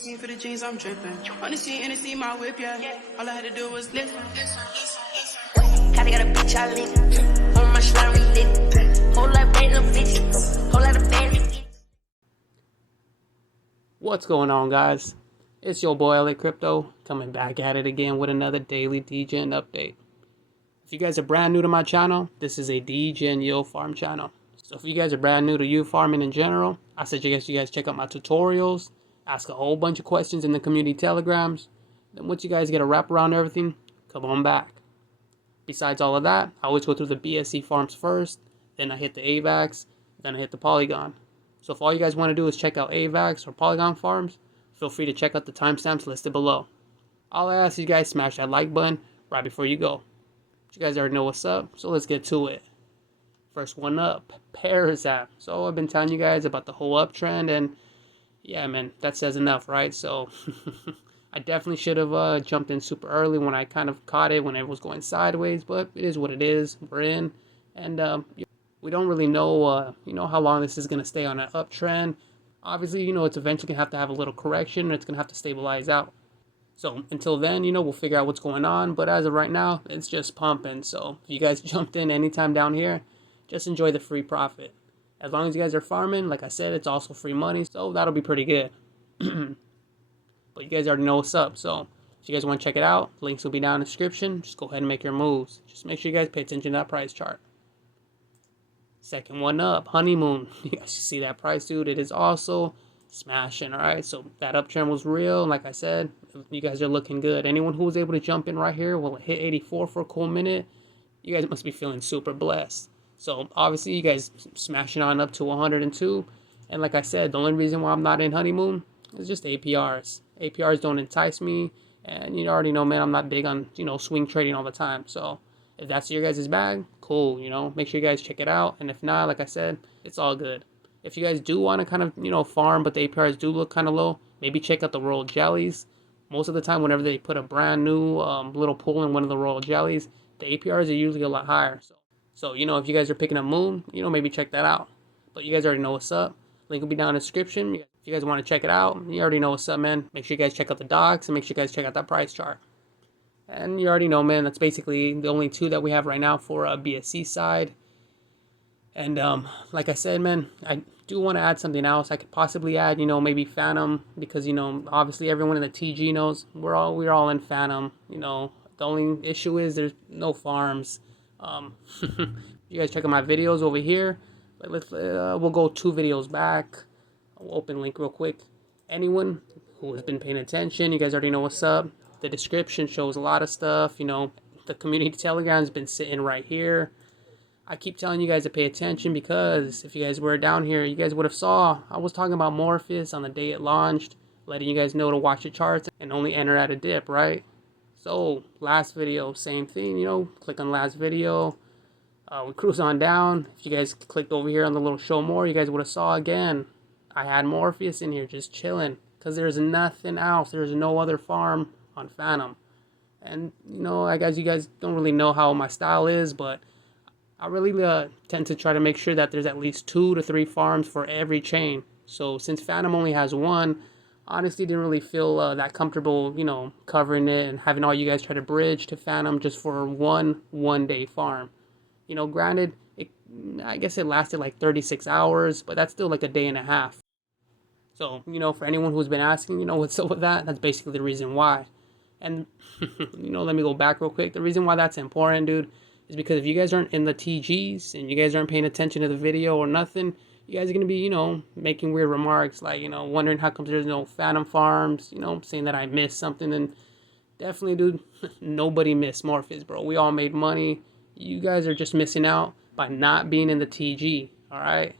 For the jeans, I'm dripping. On the scene, and see my whip, yeah. All I had to do was lift. Kinda got a bitch I lit. On my slime, we lit. Whole lot of random bitches. Whole lot of bandits. What's going on, guys? It's your boy LA Crypto coming back at it again with another daily Degen update. If you guys are brand new to my channel, this is a Degen yield farm channel. So if you guys are brand new to yield farming in general, I suggest you guys check out my tutorials, ask a whole bunch of questions in the community telegrams. Then once you guys get a wrap around everything, come on back. Besides all of that, I always go through the BSC farms first, then I hit the Avax, then I hit the Polygon. So if all you guys want to do is check out Avax or Polygon Farms, feel free to check out the timestamps listed below. All I ask is you guys smash that like button right before you go. You guys already know what's up, so let's get to it. First one up, Pearzap. So I've been telling you guys about the whole uptrend, and yeah, man, that says enough, right? So I definitely should have jumped in super early when I kind of caught it when it was going sideways, but it is what it is. We're in, and we don't really know, how long this is going to stay on an uptrend. Obviously, it's eventually going to have a little correction, and it's going to have to stabilize out. So until then, we'll figure out what's going on. But as of right now, it's just pumping. So if you guys jumped in anytime down here, just enjoy the free profit. As long as you guys are farming, like I said, it's also free money. So that'll be pretty good. But you guys already know what's up. So if you guys want to check it out, links will be down in the description. Just go ahead and make your moves. Just make sure you guys pay attention to that price chart. Second one up, Honeymoon. You guys see that price, dude. It is also smashing, all right? So that uptrend was real. Like I said, you guys are looking good. Anyone who was able to jump in right here will hit 84 for a cool minute. You guys must be feeling super blessed. So obviously you guys smashing on up to 102. And like I said, the only reason why I'm not in Honeymoon is just APRs. APRs don't entice me. And you already know, man, I'm not big on, swing trading all the time. So if that's your guys' bag, cool, make sure you guys check it out. And if not, like I said, it's all good. If you guys do want to kind of, farm, but the APRs do look kind of low, maybe check out the Royal Jellies. Most of the time, whenever they put a brand new little pool in one of the Royal Jellies, the APRs are usually a lot higher. So if you guys are picking up Moon, maybe check that out. But you guys already know what's up. Link will be down in the description. If you guys want to check it out, you already know what's up, man. Make sure you guys check out the docs and make sure you guys check out that price chart. And you already know, man, that's basically the only two that we have right now for BSC side. And like I said, man, I do want to add something else. I could possibly add, maybe Phantom, because obviously everyone in the TG knows we're all in Phantom. The only issue is there's no farms. You guys check out my videos over here. We'll go 2 videos back. I'll open link real quick. Anyone who has been paying attention, you guys already know what's up. The description shows a lot of stuff. The community telegram's been sitting right here. I keep telling you guys to pay attention because if you guys were down here, you guys would have saw I was talking about Morpheus on the day it launched, letting you guys know to watch the charts and only enter at a dip, right? So last video, same thing, click on last video. We cruise on down. If you guys clicked over here on the little show more, you guys would have saw again. I had Morpheus in here just chilling because there's nothing else. There's no other farm on Phantom. And, I guess you guys don't really know how my style is, but I really tend to try to make sure that there's at least 2 to 3 farms for every chain. So since Phantom only has one, honestly didn't really feel that comfortable, covering it and having all you guys try to bridge to Phantom just for one day farm. Granted, I guess it lasted like 36 hours, but that's still like a day and a half. So, for anyone who's been asking, what's up with that, that's basically the reason why. And, let me go back real quick. The reason why that's important, dude, is because if you guys aren't in the TGs and you guys aren't paying attention to the video or nothing, you guys are going to be, making weird remarks like, wondering how come there's no Phantom farms, saying that I missed something. And definitely, dude, nobody missed Morpheus, bro. We all made money. You guys are just missing out by not being in the TG, all right?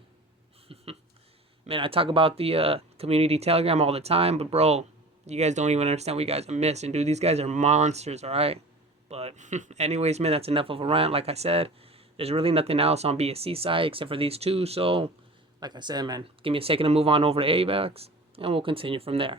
Man, I talk about the community telegram all the time, but bro, you guys don't even understand what you guys are missing, dude. These guys are monsters, all right? But anyways, man, that's enough of a rant. Like I said, there's really nothing else on BSC side except for these two. So, like I said, man, give me a second to move on over to Avax, and we'll continue from there.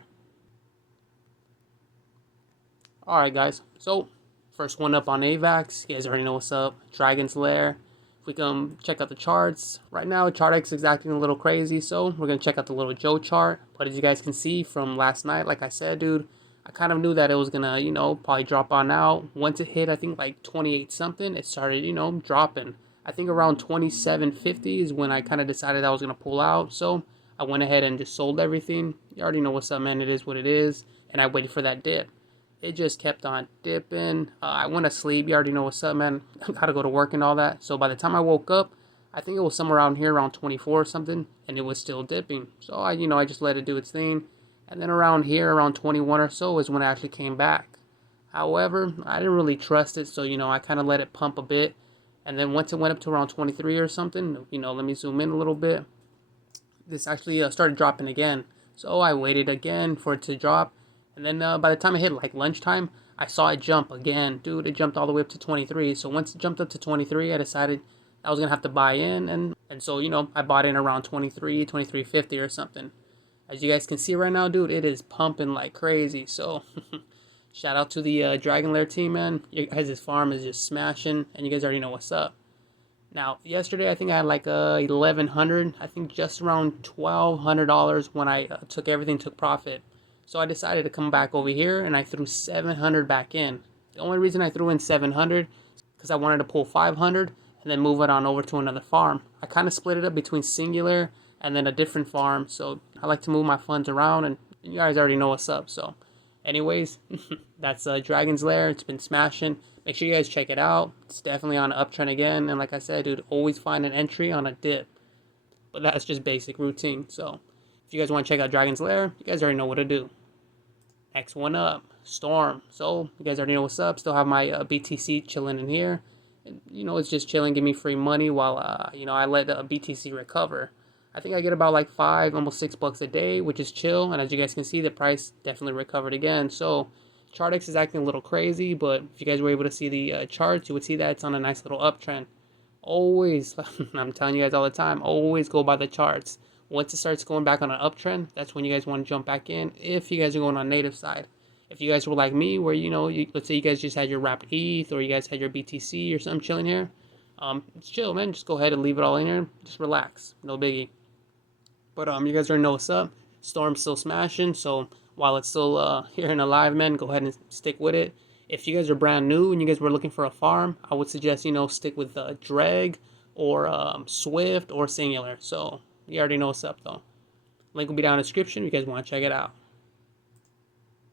All right, guys. So, first one up on Avax. You guys already know what's up. Dragons Lair. If we come check out the charts, right now ChartX is acting a little crazy, so we're going to check out the little Joe chart. But as you guys can see from last night, like I said, dude, I kind of knew that it was going to, probably drop on out. Once it hit, I think like 28 something, it started, dropping. I think around 27.50 is when I kind of decided I was going to pull out. So I went ahead and just sold everything. You already know what's up, man. It is what it is. And I waited for that dip. It just kept on dipping. I went to sleep. You already know what's up, man. I gotta go to work and all that. So by the time I woke up, I think it was somewhere around here, around 24 or something, and it was still dipping. So I just let it do its thing. And then around here, around 21 or so, is when I actually came back. However, I didn't really trust it, so I kind of let it pump a bit. And then once it went up to around 23 or something, let me zoom in a little bit. This actually started dropping again. So I waited again for it to drop. And then by the time it hit like lunchtime, I saw it jump again. Dude, it jumped all the way up to 23. So once it jumped up to 23, I decided I was going to have to buy in. And so, I bought in around 23, 23.50 or something. As you guys can see right now, dude, it is pumping like crazy. So shout out to the Dragons Lair team, man. You guys' farm is just smashing. And you guys already know what's up. Now, yesterday, I think I had like $1,100. I think just around $1,200 when I took profit. So I decided to come back over here and I threw 700 back in. The only reason I threw in 700 is because I wanted to pull 500 and then move it on over to another farm. I kind of split it up between Singular and then a different farm. So I like to move my funds around, and you guys already know what's up. So anyways, that's Dragons Lair. It's been smashing. Make sure you guys check it out. It's definitely on an uptrend again. And like I said, dude, always find an entry on a dip. But that's just basic routine. So if you guys want to check out Dragons Lair, you guys already know what to do. Next one up, Storm. So you guys already know what's up. Still have my BTC chilling in here. And, it's just chilling, give me free money while I let BTC recover. I think I get about like $5, almost $6 a day, which is chill. And as you guys can see, the price definitely recovered again. So ChartX is acting a little crazy, but if you guys were able to see the charts, you would see that it's on a nice little uptrend. Always, I'm telling you guys all the time, always go by the charts. Once it starts going back on an uptrend, that's when you guys want to jump back in if you guys are going on native side. If you guys were like me, where, let's say you guys just had your wrapped ETH or you guys had your BTC or something chilling here, it's chill, man. Just go ahead and leave it all in here. Just relax. No biggie. But you guys already know what's up. Storm's still smashing, so while it's still here and alive, man, go ahead and stick with it. If you guys are brand new and you guys were looking for a farm, I would suggest, stick with Drag or Swift or Singular. So you already know what's up, though. Link will be down in the description if you guys want to check it out.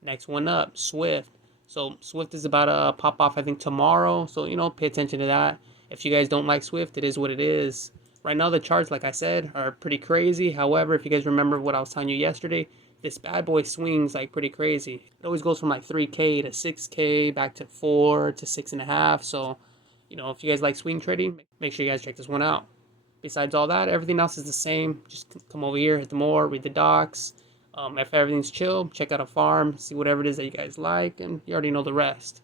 Next one up, Swift. So Swift is about to pop off, I think, tomorrow. So, pay attention to that. If you guys don't like Swift, it is what it is. Right now, the charts, like I said, are pretty crazy. However, if you guys remember what I was telling you yesterday, this bad boy swings like pretty crazy. It always goes from like 3K to 6K, back to 4 to 6.5. So, if you guys like swing trading, make sure you guys check this one out. Besides all that, everything else is the same. Just come over here, hit the more, read the docs. If everything's chill, check out a farm, see whatever it is that you guys like, and you already know the rest.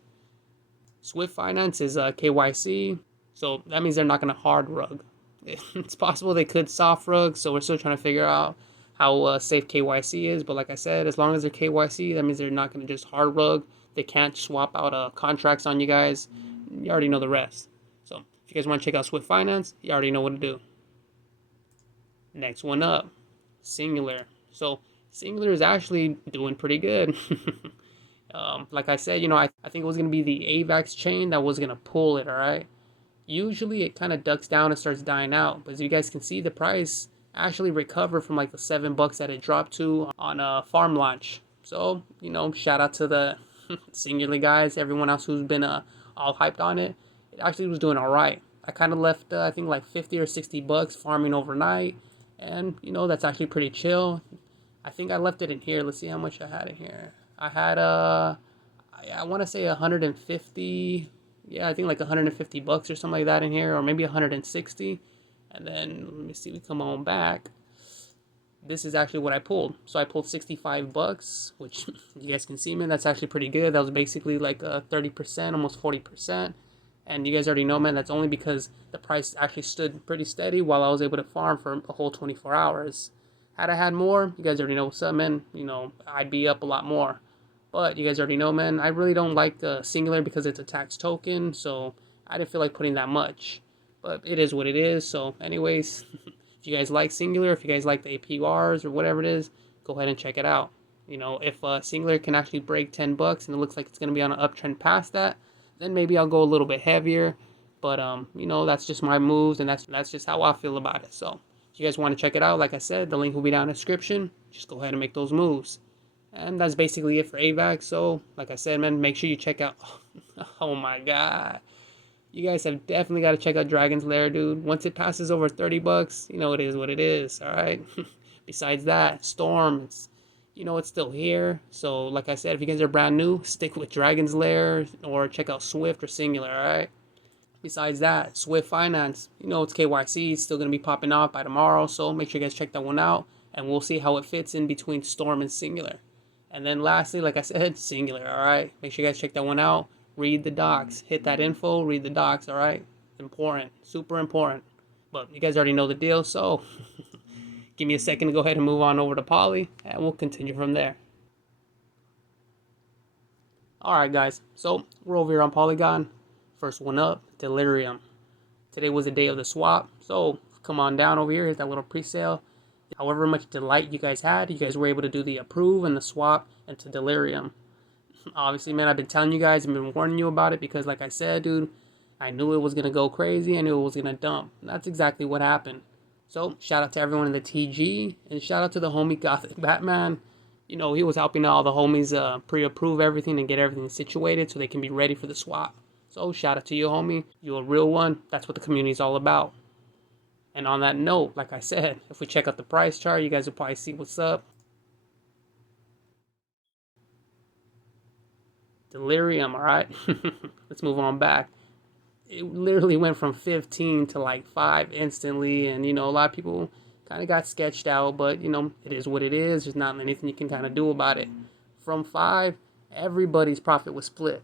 Swift Finance is KYC, so that means they're not going to hard rug. It's possible they could soft rug, so we're still trying to figure out how safe KYC is. But like I said, as long as they're KYC, that means they're not going to just hard rug. They can't swap out contracts on you guys. You already know the rest. So if you guys want to check out Swift Finance, you already know what to do. Next one up, Singular. So Singular is actually doing pretty good. Like I said, I think it was going to be the Avax chain that was going to pull it, all right? Usually it kind of ducks down and starts dying out. But as you guys can see, the price actually recovered from like the $7 that it dropped to on a farm launch. So, shout out to the Singular guys, everyone else who's been all hyped on it. It actually was doing all right. I kind of left, I think, like $50 or $60 farming overnight. And, that's actually pretty chill. I think I left it in here. Let's see how much I had in here. I had, I want to say 150. Yeah, I think like $150 or something like that in here. Or maybe 160. And then, let me see, we come on back. This is actually what I pulled. So I pulled $65, which you guys can see, man, that's actually pretty good. That was basically like 30%, almost 40%. And you guys already know, man, that's only because the price actually stood pretty steady while I was able to farm for a whole 24 hours. Had I had more, you guys already know what's up, man. I'd be up a lot more. But you guys already know, man, I really don't like the Singular because it's a tax token. So I didn't feel like putting that much. but it is what it is. So anyways, if you guys like Singular, if you guys like the APRs or whatever it is, go ahead and check it out. You know, if Singular can actually break 10 bucks and it looks like it's going to be on an uptrend past that, then maybe I'll go a little bit heavier. But you know, that's just my moves, and that's just how I feel about it. So if you guys want to check it out, like I said, the link will be down in the description. Just go ahead and make those moves. And that's basically it for Avax. So like I said, man, make sure you check out oh my god, you guys have definitely got to check out Dragons Lair, dude. Once it passes over 30 bucks, you know, it is what it is. All right. Besides that, Storm, it's, you know, it's still here. So like I said, if you guys are brand new, stick with Dragons Lair or check out Swift or Singular. All right. Besides that, Swift Finance, you know, it's KYC. It's still going to be popping off by tomorrow. So make sure you guys check that one out. And we'll see how it fits in between Storm and Singular. And then lastly, like I said, Singular. All right. Make sure you guys check that one out. Read the docs. Hit that info. Read the docs. All right. Important. Super important. But you guys already know the deal. So give me a second to go ahead and move on over to Poly. And we'll continue from there. All right, guys. So we're over here on Polygon. First one up, Delirium. Today was the day of the swap, so come on down over here. Here's that little pre-sale. However much delight you guys had, you guys were able to do the approve and the swap into Delirium. Obviously, man, I've been telling you guys, I've been warning you about it because, like I said, dude, I knew it was going to go crazy. I knew it was going to dump. And that's exactly what happened. So, shout out to everyone in the TG, and shout out to the homie Gothic Batman. You know, he was helping all the homies pre-approve everything and get everything situated so they can be ready for the swap. So shout out to you, homie. You're a real one. That's what the community is all about. And on that note, like I said, if we check out the price chart, you guys will probably see what's up. Delirium, all right? Let's move on back. It literally went from 15 to like 5 instantly. And, you know, a lot of people kind of got sketched out. But, you know, it is what it is. There's not anything you can kind of do about it. From 5, everybody's profit was split.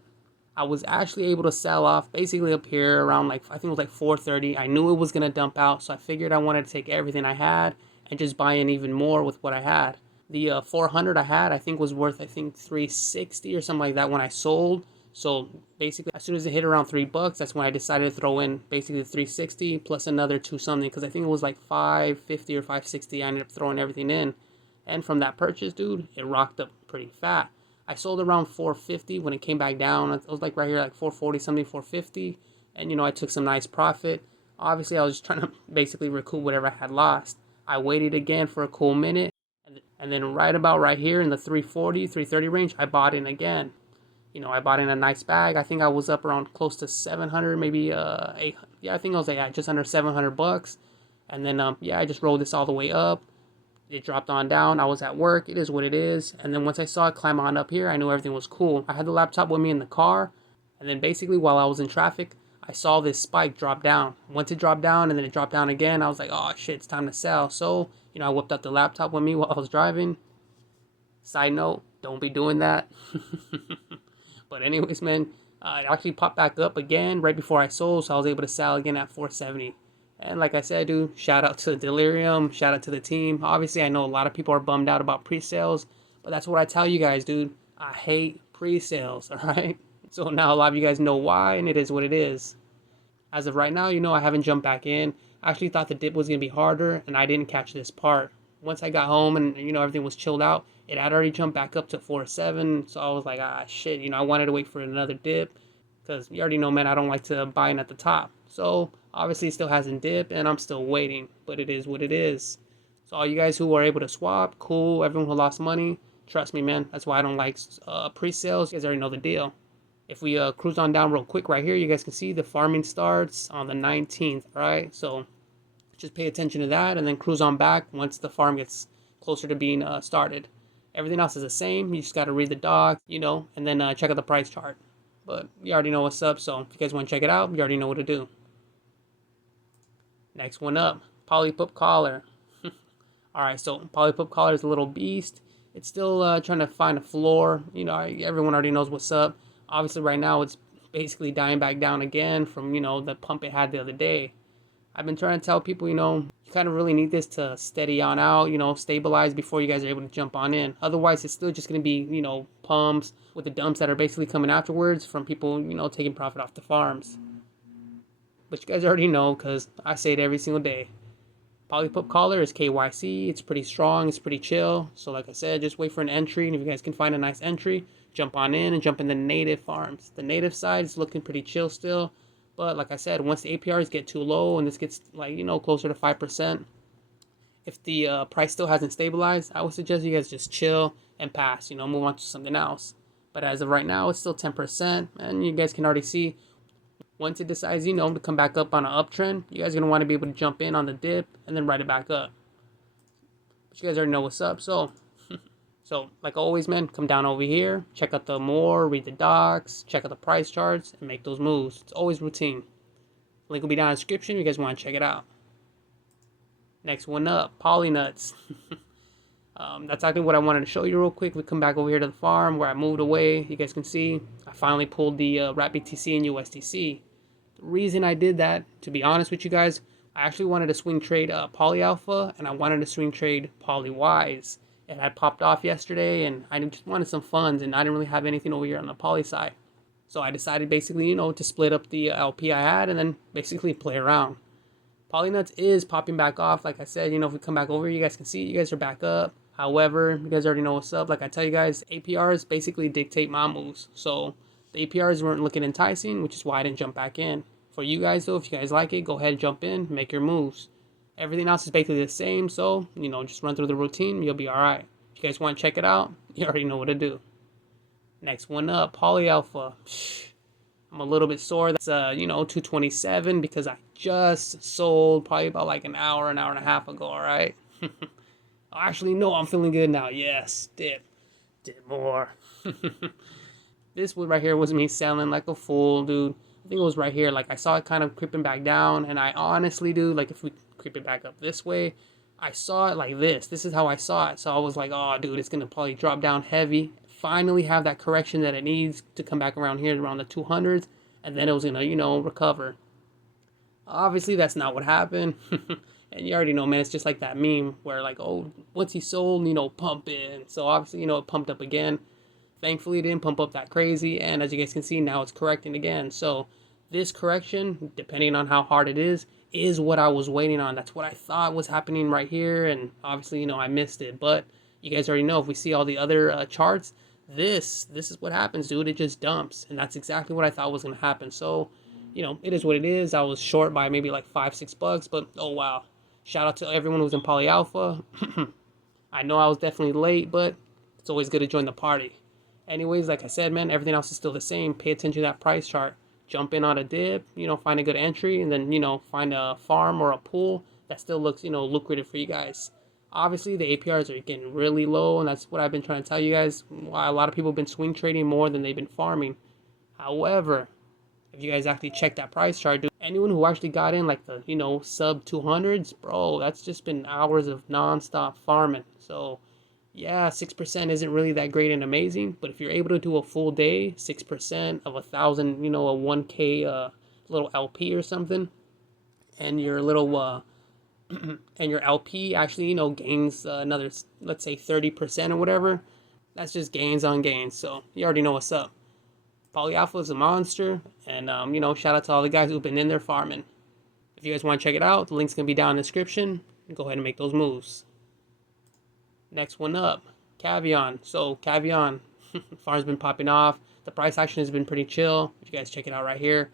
I was actually able to sell off basically up here around like, I think it was like 4:30. I knew it was going to dump out, so I figured I wanted to take everything I had and just buy in even more with what I had. The 400 I had, I think was worth, I think 360 or something like that when I sold. So basically, as soon as it hit around $3, that's when I decided to throw in basically 360 plus another 2 something, because I think it was like 550 or 560. I ended up throwing everything in. And from that purchase, dude, it rocked up pretty fat. I sold around 450 when it came back down. It was like right here, like 440 something, 450. And, you know, I took some nice profit. Obviously, I was just trying to basically recoup whatever I had lost. I waited again for a cool minute. And then right about right here in the 340, 330 range, I bought in again. You know, I bought in a nice bag. I think I was up around close to 700, maybe 800. Yeah, I think I was like just under 700 bucks. And then, yeah, I just rolled this all the way up. It dropped on down. I was at work. It is what it is. And then once I saw it climb on up here, I knew everything was cool. I had the laptop with me in the car. And then basically while I was in traffic, I saw this spike drop down. Once it dropped down and then it dropped down again, I was like, oh shit, it's time to sell. So, you know, I whipped out the laptop with me while I was driving. Side note, don't be doing that. But anyways, man, it actually popped back up again right before I sold. So I was able to sell again at 470. And like I said, dude, shout out to Delirium, shout out to the team. Obviously, I know a lot of people are bummed out about pre-sales, but that's what I tell you guys, dude. I hate pre-sales, all right? So now a lot of you guys know why, and it is what it is. As of right now, you know, I haven't jumped back in. I actually thought the dip was going to be harder, and I didn't catch this part. Once I got home and, you know, everything was chilled out, it had already jumped back up to 4.7, so I was like, ah, shit, you know, I wanted to wait for another dip, because you already know, man, I don't like to buy in at the top. So obviously it still hasn't dipped and I'm still waiting, but it is what it is. So all you guys who are able to swap, cool. Everyone who lost money, trust me, man, that's why I don't like pre-sales. You guys already know the deal. If we cruise on down real quick right here, you guys can see the farming starts on the 19th, right? So just pay attention to that and then cruise on back once the farm gets closer to being started. Everything else is the same. You just got to read the doc, you know, and then check out the price chart. But you already know what's up, so if you guys want to check it out, you already know what to do. Next one up, Polypup Collar. Alright, so Polypup Collar is a little beast. It's still trying to find a floor. You know, everyone already knows what's up. Obviously, right now, it's basically dying back down again from, you know, the pump it had the other day. I've been trying to tell people, you know, you kind of really need this to steady on out, you know, stabilize before you guys are able to jump on in. Otherwise, it's still just going to be, you know, pumps with the dumps that are basically coming afterwards from people, you know, taking profit off the farms. but you guys already know because I say it every single day. Polypup Collar is KYC. It's pretty strong. It's pretty chill. So like I said, just wait for an entry. And if you guys can find a nice entry, jump on in and jump in the native farms. The native side is looking pretty chill still. But like I said, once the APRs get too low and this gets like, closer to 5%, if the price still hasn't stabilized, I would suggest you guys just chill and pass, move on to something else. But as of right now, it's still 10%. And you guys can already see once it decides, to come back up on an uptrend, you guys are going to want to be able to jump in on the dip and then ride it back up. But you guys already know what's up. So like always, man, come down over here, check out the more, read the docs, check out the price charts, and make those moves. It's always routine. Link will be down in the description if you guys want to check it out. Next one up, PolyNuts. That's actually what I wanted to show you real quick. We come back over here to the farm where I moved away. You guys can see I finally pulled the wrap BTC and USDC. The reason I did that, to be honest with you guys, I actually wanted to swing trade PolyAlpha and I wanted to swing trade PolyWise. It had popped off yesterday and I just wanted some funds and I didn't really have anything over here on the Poly side. So I decided basically, to split up the LP I had and then basically play around. PolyNuts is popping back off. Like I said, if we come back over, you guys can see you guys are back up. However, you guys already know what's up. Like I tell you guys, APRs basically dictate my moves. So the APRs weren't looking enticing, which is why I didn't jump back in. For you guys though, if you guys like it, go ahead and jump in, make your moves. Everything else is basically the same. So, just run through the routine. You'll be all right. If you guys want to check it out, you already know what to do. Next one up, PolyAlpha. I'm a little bit sore. That's 227 because I just sold probably about like an hour and a half ago. All right. Actually, no, I'm feeling good now. Yes, dip more. This one right here was me selling like a fool, dude. I think it was right here. Like I saw it kind of creeping back down, and I honestly, dude, like if we creep it back up this way, I saw it like this. This is how I saw it. So I was like, oh, dude, it's gonna probably drop down heavy. Finally have that correction that it needs to come back around here, around the 200s, and then it was gonna, recover. Obviously, that's not what happened. And you already know, man, it's just like that meme where like, oh, once he sold, pump in. So obviously, it pumped up again. Thankfully, it didn't pump up that crazy. And as you guys can see, now it's correcting again. So this correction, depending on how hard it is what I was waiting on. That's what I thought was happening right here. And obviously, I missed it. But you guys already know, if we see all the other charts, this is what happens, dude. It just dumps. And that's exactly what I thought was going to happen. So, it is what it is. I was short by maybe like $5-6, but oh, wow. Shout out to everyone who's in PolyAlpha. I know I was definitely late, but it's always good to join the party. Anyways, like I said, man, everything else is still the same. Pay attention to that price chart. Jump in on a dip, find a good entry, and then, find a farm or a pool that still looks, lucrative for you guys. Obviously, the APRs are getting really low, and that's what I've been trying to tell you guys. Why a lot of people have been swing trading more than they've been farming. However, if you guys actually check that price chart, dude, anyone who actually got in like the, sub 200s, bro, that's just been hours of non-stop farming. So, yeah, 6% isn't really that great and amazing, but if you're able to do a full day, 6% of 1,000, a 1K little LP or something, and your little, and your LP actually, gains another, let's say 30% or whatever, that's just gains on gains. So, you already know what's up. PolyAlpha is a monster, and shout out to all the guys who've been in there farming. If you guys want to check it out, the link's gonna be down in the description. Go ahead and make those moves. Next one up, Kavian. So Kavian, farm's been popping off. The price action has been pretty chill. If you guys check it out right here,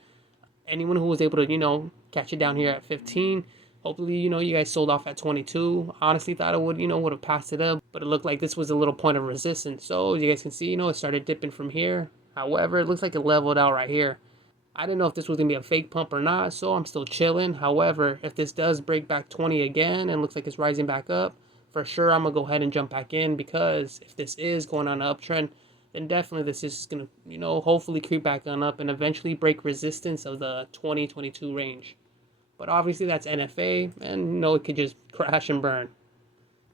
anyone who was able to catch it down here at 15. Hopefully, you guys sold off at 22. Honestly thought it would, would have passed it up, but it looked like this was a little point of resistance. So as you guys can see, it started dipping from here. However, it looks like it leveled out right here. I didn't know if this was going to be a fake pump or not, so I'm still chilling. However, if this does break back 20 again and looks like it's rising back up, for sure I'm going to go ahead and jump back in, because if this is going on an uptrend, then definitely this is going to, hopefully creep back on up and eventually break resistance of the 20-22 range. But obviously that's NFA, and it could just crash and burn.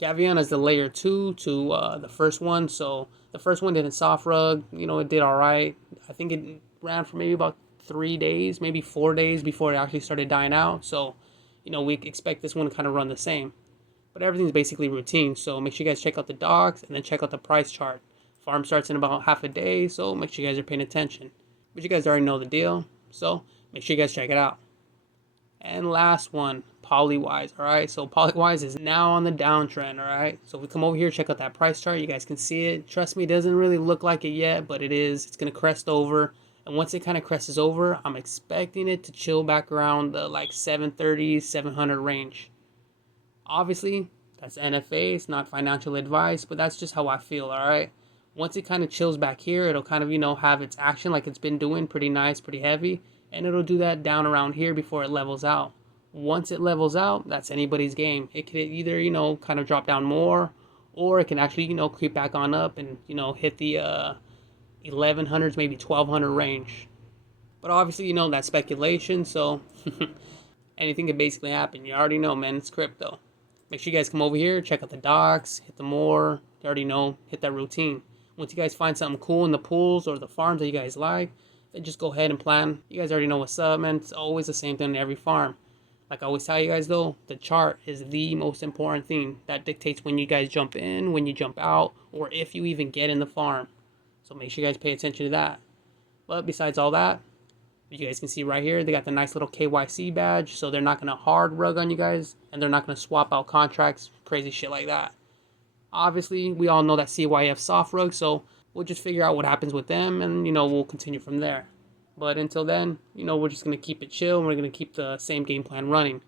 Kavian is the layer 2 to the first one, so the first one didn't soft rug, it did all right. I think it ran for maybe about 3 days, maybe 4 days before it actually started dying out. So, we expect this one to kind of run the same. But everything's basically routine, so make sure you guys check out the docs and then check out the price chart. Farm starts in about half a day, so make sure you guys are paying attention. But you guys already know the deal, so make sure you guys check it out. And last one, PolyWise, alright? So PolyWise is now on the downtrend, alright? So if we come over here, check out that price chart, you guys can see it. Trust me, it doesn't really look like it yet, but it is. It's going to crest over. And once it kind of crests over, I'm expecting it to chill back around the like 730, 700 range. Obviously, that's NFA, it's not financial advice, but that's just how I feel, alright? Once it kind of chills back here, it'll kind of, you know, have its action like it's been doing, pretty nice, pretty heavy. And it'll do that down around here before it levels out. Once it levels out, that's anybody's game. It could either, you know, kind of drop down more, or it can actually, you know, creep back on up and, you know, hit the 1100s, maybe 1200 range. But obviously, you know, that's speculation, so anything could basically happen. You already know, man, it's crypto. Make sure you guys come over here, check out the docs, hit the more, you already know, hit that routine. Once you guys find something cool in the pools or the farms that you guys like, then just go ahead and plan. You guys already know what's up, man. It's always the same thing in every farm. Like I always tell you guys though, the chart is the most important thing. That dictates when you guys jump in, when you jump out, or if you even get in the farm. So make sure you guys pay attention to that. But besides all that, you guys can see right here, they got the nice little KYC badge. So they're not going to hard rug on you guys, and they're not going to swap out contracts, crazy shit like that. Obviously, we all know that CYF soft rug, so we'll just figure out what happens with them, and, you know, we'll continue from there. But until then, you know, we're just going to keep it chill, and we're going to keep the same game plan running.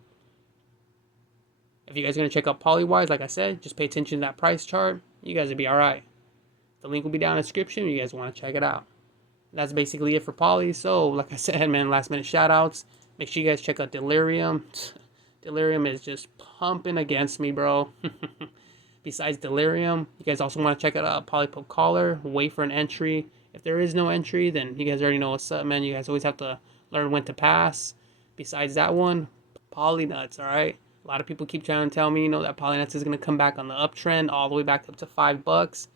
If you guys are going to check out PolyWise, like I said, just pay attention to that price chart. You guys will be alright. The link will be down in the description if you guys want to check it out. That's basically it for Poly. So, like I said, man, last minute shout outs. Make sure you guys check out Delirium. Delirium is just pumping against me, bro. Besides Delirium, you guys also want to check out Polypup Collar. Wait for an entry. If there is no entry, then you guys already know what's up, man. You guys always have to learn when to pass. Besides that one, PolyNuts, alright? A lot of people keep trying to tell me, you know, that PolyNuts is going to come back on the uptrend all the way back up to $5.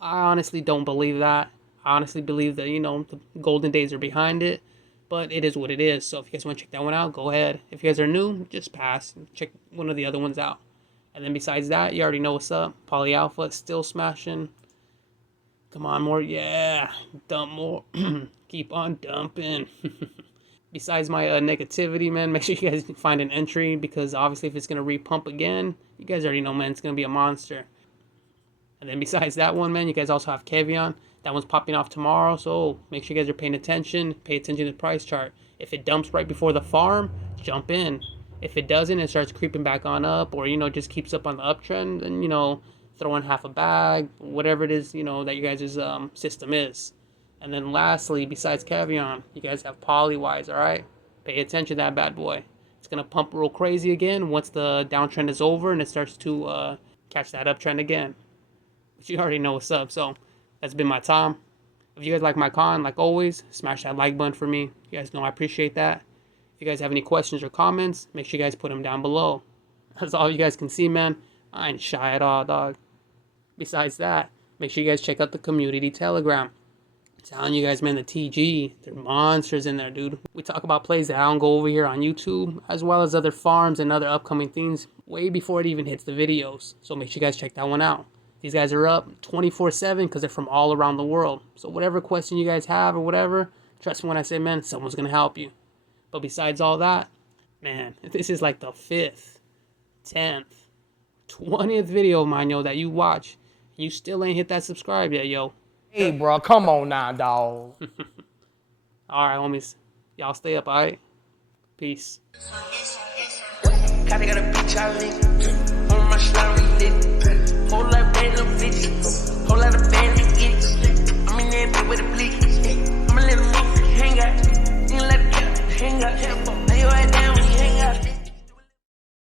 I honestly don't believe that. I honestly believe that, you know, the golden days are behind it. But it is what it is. So if you guys want to check that one out, go ahead. If you guys are new, just pass. Check one of the other ones out. And then besides that, you already know what's up. PolyAlpha is still smashing. Come on, more. Yeah. Dump more. Keep on dumping. Besides my negativity, man, make sure you guys find an entry. Because obviously if it's going to repump again, you guys already know, man, it's going to be a monster. And then besides that one, man, you guys also have Kavian. That one's popping off tomorrow. So make sure you guys are paying attention. Pay attention to the price chart. If it dumps right before the farm, jump in. If it doesn't, it starts creeping back on up, or, you know, just keeps up on the uptrend, then, you know, throw in half a bag, whatever it is, you know, that you guys' system is. And then lastly, besides Kavian, you guys have PolyWise, alright? Pay attention to that bad boy. It's going to pump real crazy again once the downtrend is over and it starts to catch that uptrend again. But you already know what's up, so that's been my time. If you guys like my con, like always, smash that like button for me. You guys know I appreciate that. If you guys have any questions or comments, make sure you guys put them down below. That's all you guys can see, man. I ain't shy at all, dog. Besides that, make sure you guys check out the community Telegram. I'm telling you guys, man, the TG, they're monsters in there, dude. We talk about plays that I don't go over here on YouTube, as well as other farms and other upcoming things way before it even hits the videos. So make sure you guys check that one out. These guys are up 24/7 because they're from all around the world. So whatever question you guys have or whatever, trust me when I say, man, someone's going to help you. But besides all that, man, this is like the 5th, 10th, 20th video of mine, yo, that you watch. You still ain't hit that subscribe yet, yo. Hey, bro, come on now, dog. Alright, homies. Y'all stay up, alright? Peace. Kinda got a bitch I lit. On my slime, we lit. Whole lot of bad little bitches. Whole lot of bad